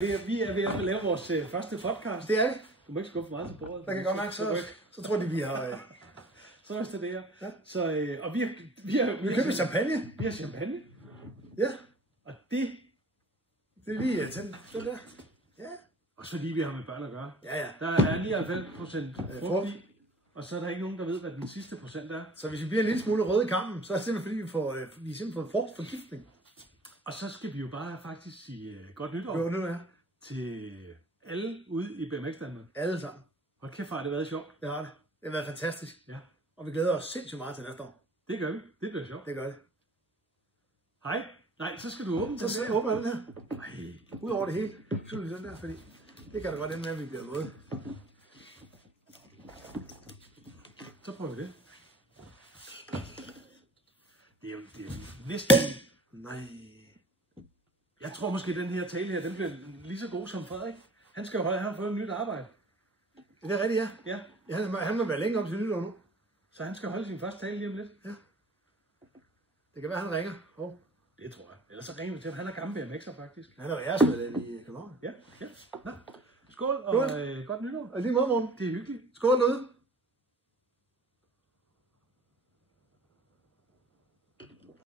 Vi er ved at lave vores første podcast. Det er det. Du må ikke skubbe for meget til bordet. Der kan godt mærke, så tror de, vi har... Så er det her. Ja. Så, og vi har købt champagne. Vi har champagne. Ja. Og det er lige tændt. Så der. Ja. Også fordi vi har med børn at gøre. Ja. Der er 99% frugt i. Og så er der ikke nogen, der ved, hvad den sidste procent er. Så hvis vi bliver en lille smule røde i kampen, så er det simpelthen fordi, vi simpelthen får frugtforgiftning. Og så skal vi jo bare faktisk sige godt nytår. Godt nytår, ja. Til alle ude i BMX Danmark. Alle sammen. Hold kæft, har det været sjovt. Det har det. Det har været fantastisk. Ja. Og vi glæder os sindssygt meget til næste år. Det gør vi. Det bliver sjovt. Det gør det. Hej. Nej, så skal du åbne. Så åbner jeg den her. Nej. Udover det hele, så er vi den der, fordi det kan da godt ende med, at vi bliver røde. Så prøver vi det. Det er jo næsten... Nej. Jeg tror måske, at den her tale her, den bliver lige så god som Frederik. Han skal jo have fået et nyt arbejde. Er det rigtigt, Ja. Han må være længe om til nytår nu. Så han skal holde sin første tale lige om lidt. Ja. Det kan være, han ringer. Det tror jeg. Ellers så ringer vi til ham. Han er gammel BMX'er faktisk. Han er jo æresmedlem i København. Ja. Nå. Skål og godt nytår. Og lige måde, morgen. Det er hyggeligt. Skål derude.